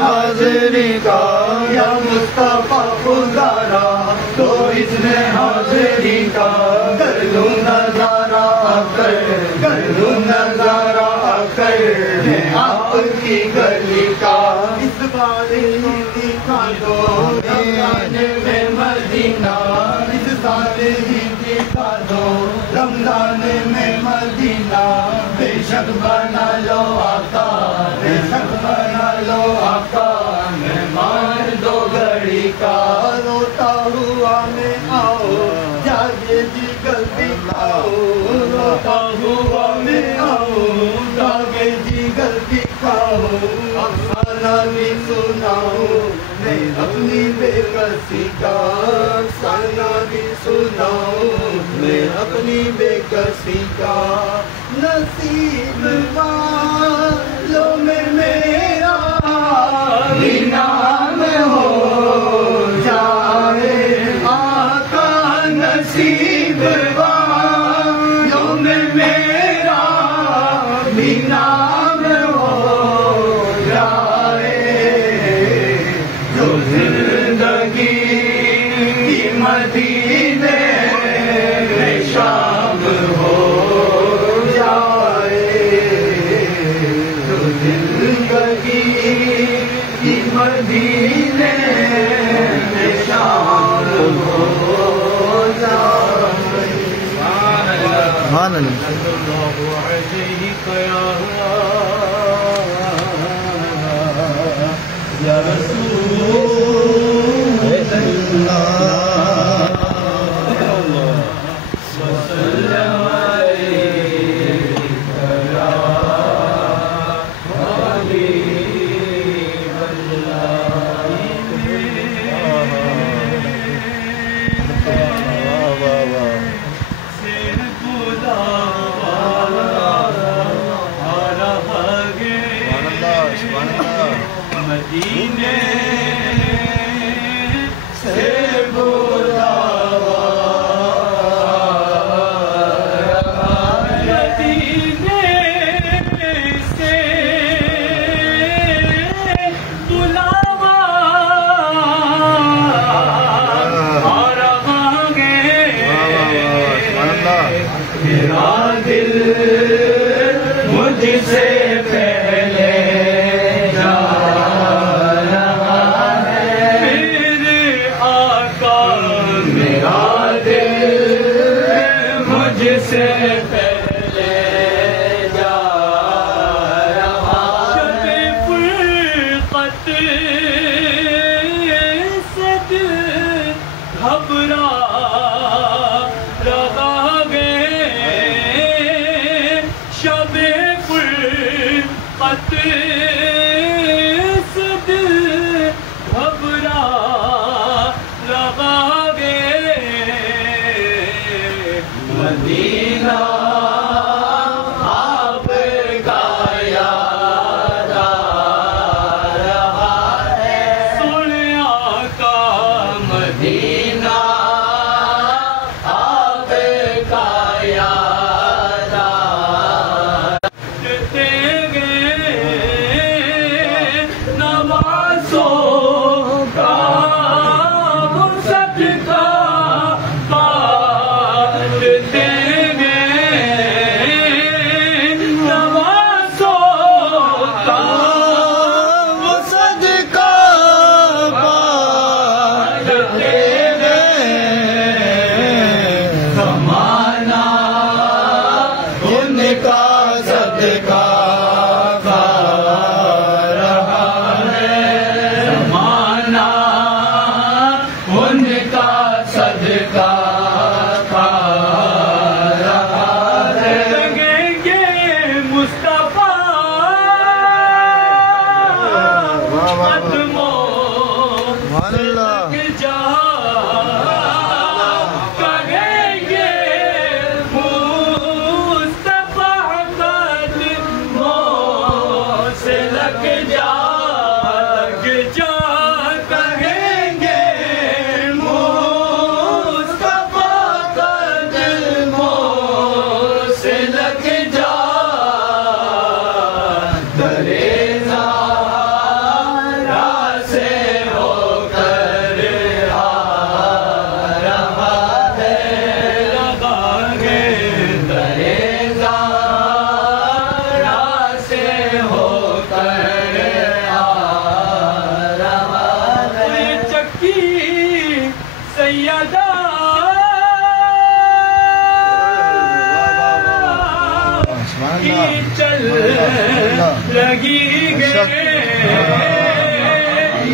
حاضری کا یا مصطفیٰ گزارا تو اذن حاضری کا کر لوں نظارہ کر لوں نظارہ کر میں آپ کی گلی کا اس بار ہی دکھا دو رمضان میں مدینہ اس سال ہی دکھا دو رمضان میں مدینہ بے شک بنا لو آقا بے شک بنا لو آقا مہمان دو گھڑی کا روتا ہوا میں آؤ جاگے جگر دکھاؤ روتا ہوا میں آؤ جاگے جگر دکھاؤ افسانہ بھی سناؤ میں اپنی بے کسی کا افسانہ بھی سناؤ میں اپنی بے کسی کا نصیب والوں میں میرا بھی نام ہو جائے آقا نصیب والوں میں میرا بھی نام ہو جائے جو زندگی کی مدینے میں شام ہو مدینے میں شام ہو جائے سبحان اللہ یا رسول مدینے سے بلاوا مدینے سے بلاوا آ رہا ہے میرا دل مجھ سے پہلے سے پہلے جا رہا شب فرقت سے دل گھبرا رہا ہے شب فرقت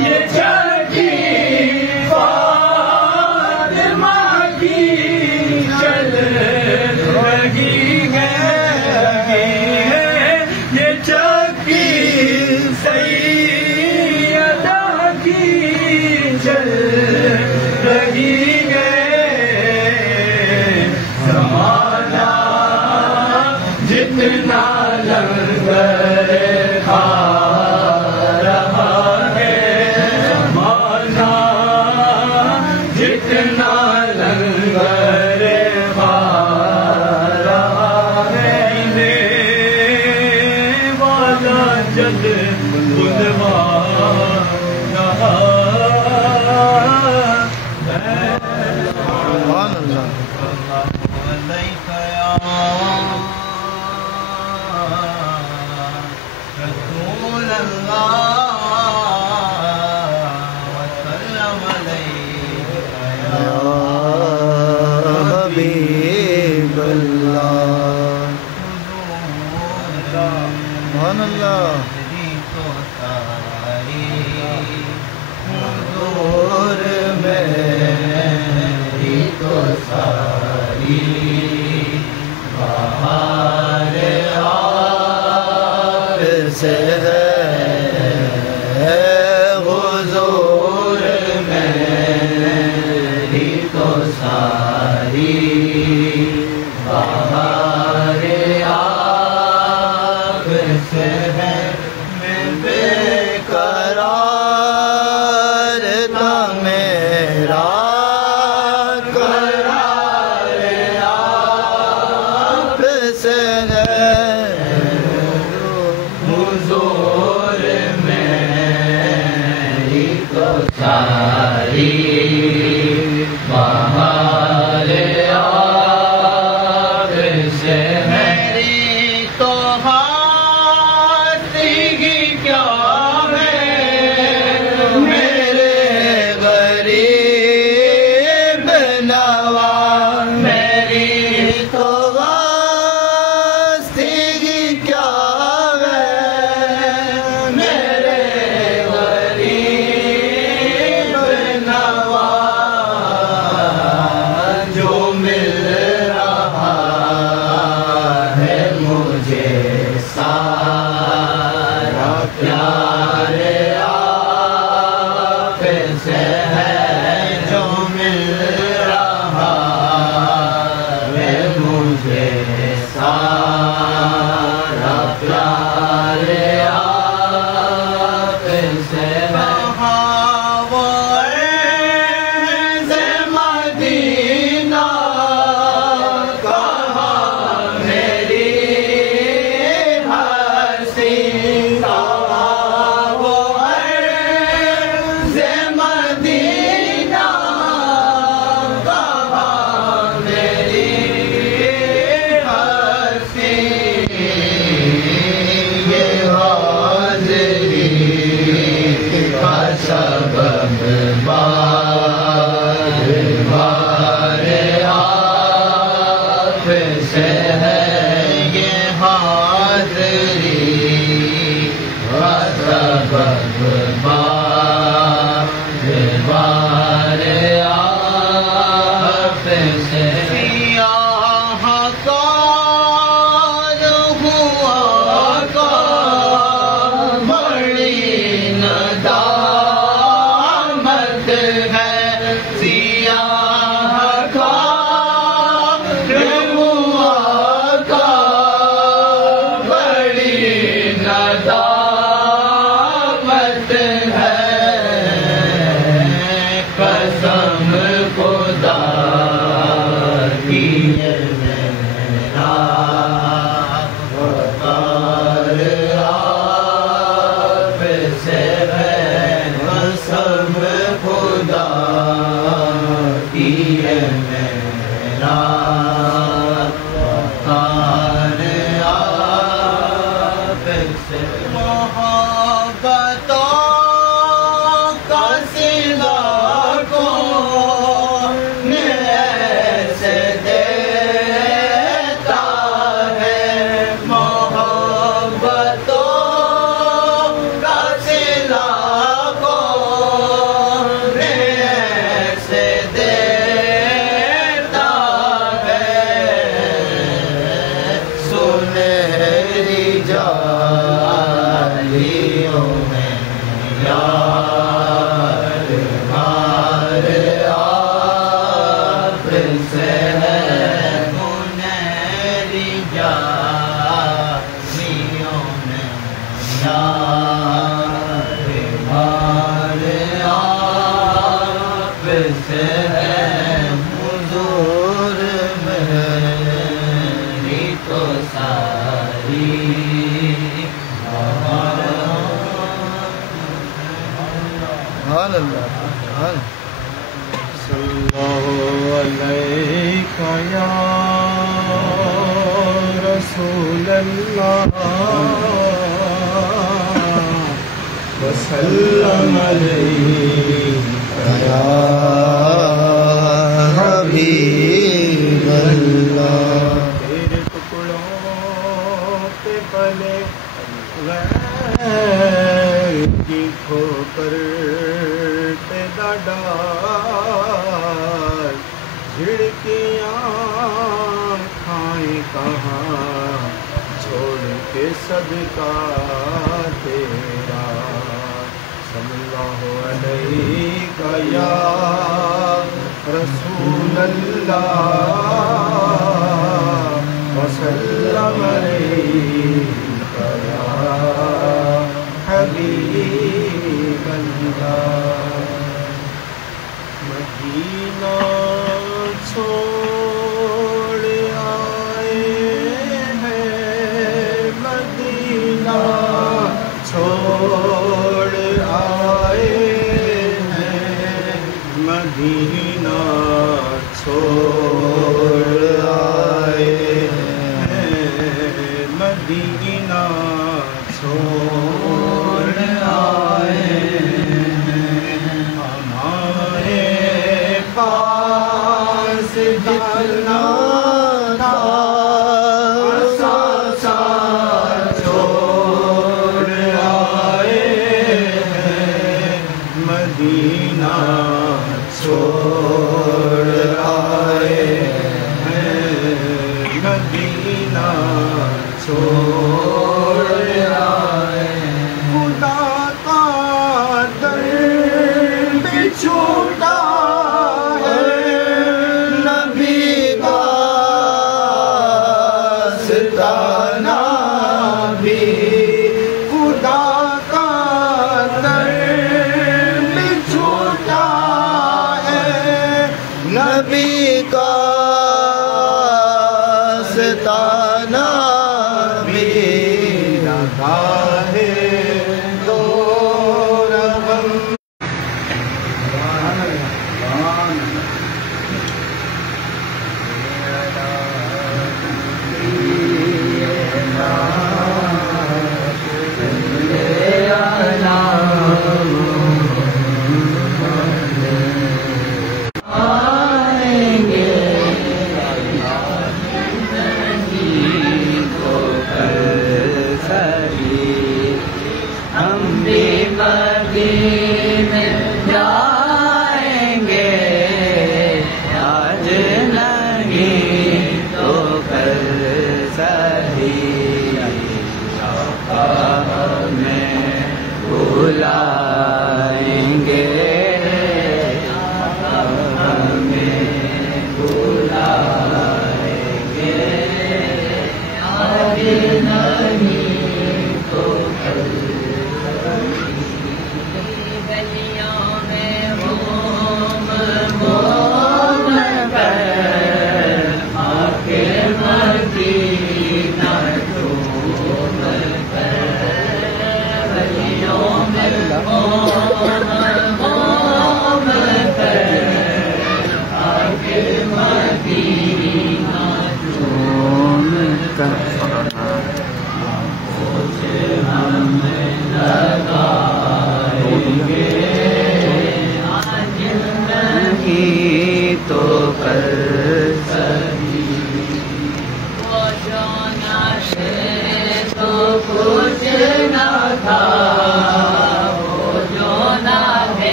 یہ چکی فاطمہ کی چل رہی ہے، یہ چکی سیدہ کی چل رہی ہے، زمانہ جتنا لنگر کھا رہا ہے، زمانہ جتنا لنگر کھا رہا ہے، پینے والا جل بلوا رہا ہے۔ رسول اللہ وسلم علیہ یا حبیب اللہ، سبحان اللہ، تو ساری حضور میری تو ساری بہار آپ سے ہے، حضور میری تو ساری بہار آپ سے ہے، میں بے قرار تھا میرا قرار آپ سے ہے، حضور میری تو ساری بہار آپ سے ہے، میری تو ہستگی کیا ہے، میرے غریب نواز، میری تو ہستگی کیا ہے، میرے غریب نواز، جو مل رہا ہے مجھے سارا پیار آپ سے ہے، جو مل رہا ہے مجھے سارا پیار آپ سے ہے، وہ عز مدینہ کہاں میری ہستی، وہ عز مدینہ کہاں میری ہستی، یہ حاضری کا سبب بار بار آپ سے ہے، یہ حاضری کا سبب بار بار آپ سے، سیاہ کار ہوا کا بڑی ندامت ہے، سیاہ کار ہوا کا بڑی ندامت ہے، قسم خدا کی میرا وقار آپ سے ہے، قسم خدا کی میرا وقار آپ سے، محبتوں کا سلا کون ایسے دیتا ہے، محبتوں کا سلا سبحان اللہ سبحان صلی اللہ علیہ یا رسول اللہ وسلم علیہ یا حبیب اللہ تیرے ٹکڑوں پہ پلے غیر کی کھوپر پہ ڈال جھڑکیاں کھائیں کہاں چھوڑ کے صدقہ تیرا صلی اللہ علیہ یا رسول اللہ وسلم علیہ یا حبیب اللہ مدینہ چھوڑ آئے ہیں مدینہ چھوڑ آئے ہیں مدینہ چھوڑ آئے ہیں مدینہ چھوڑ آئے ہیں ہمارے پاس جانا تھا سا چھوڑ آئے ہیں مدینہ چھوڑ آئے ہیں مدینہ چھوڑ آئے خدا کا در بھی چھوٹا ہے نبی کا ستانہ بھی خدا کا در بھی چھوٹا ہے نبی کا ستانہ بھی لگا ہے تو رغم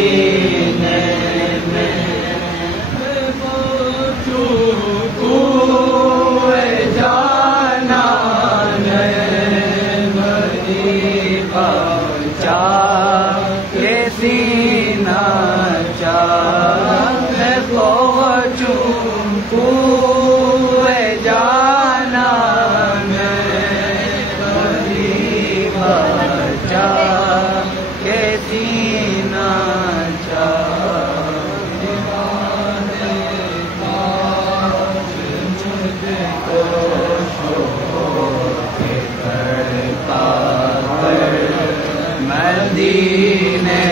مدینے میں کوئے جانا بھری پہنچا کے سینہ چاہ میں پہنچوں کوئے جانا بھری پہنچا کے سینہ مدینے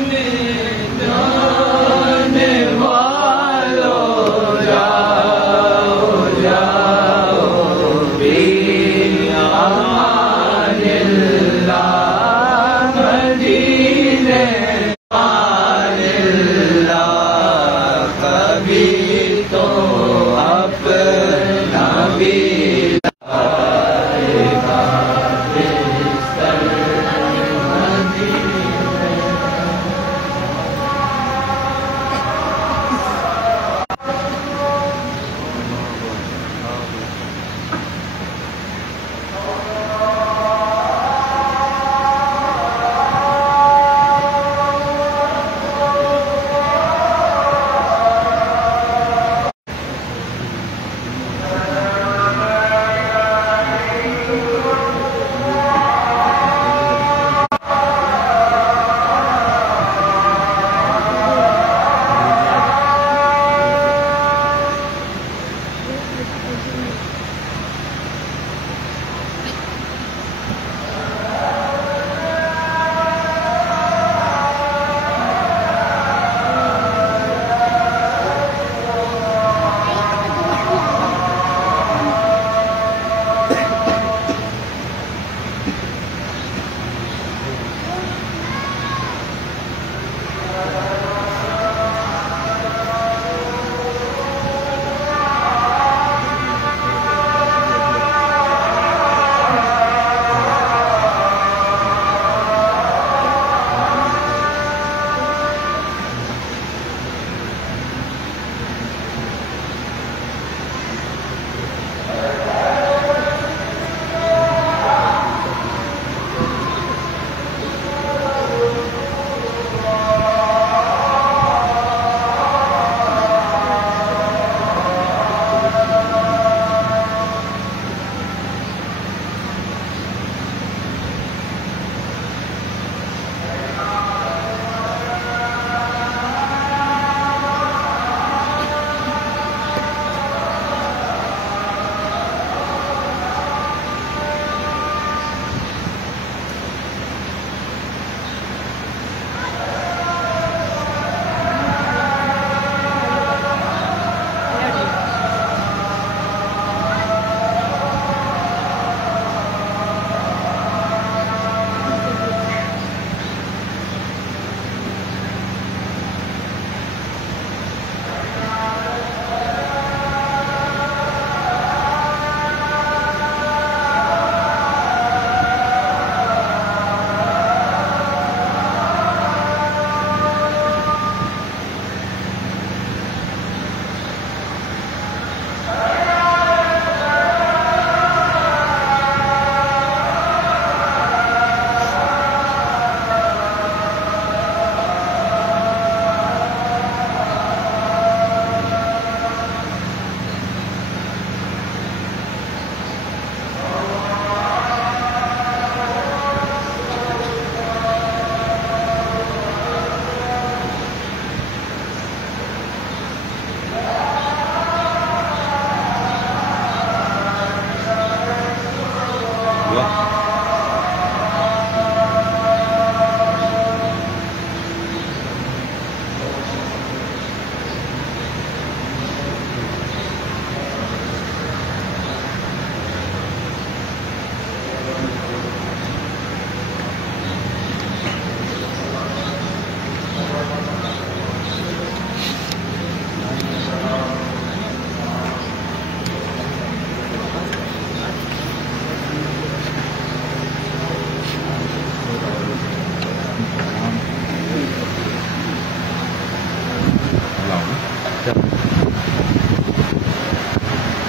میں جانے والوں جاؤ جاؤ بھی امان اللہ مدینے امان اللہ کبھی تو اپنا بھی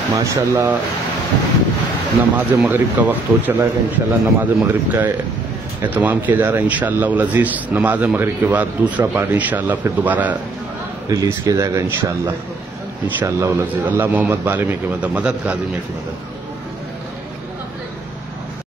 ماشاءاللہ نماز مغرب کا وقت ہو چلا ہے. انشاءاللہ نماز مغرب کا اہتمام کیا جا رہا ہے. انشاءاللہ العزیز نماز مغرب کے بعد دوسرا پارٹ انشاءاللہ پھر دوبارہ ریلیز کیا جائے گا انشاءاللہ. انشاءاللہ العزیز. اللہ محمد بالمی کی مدد کاظمی کی مدد.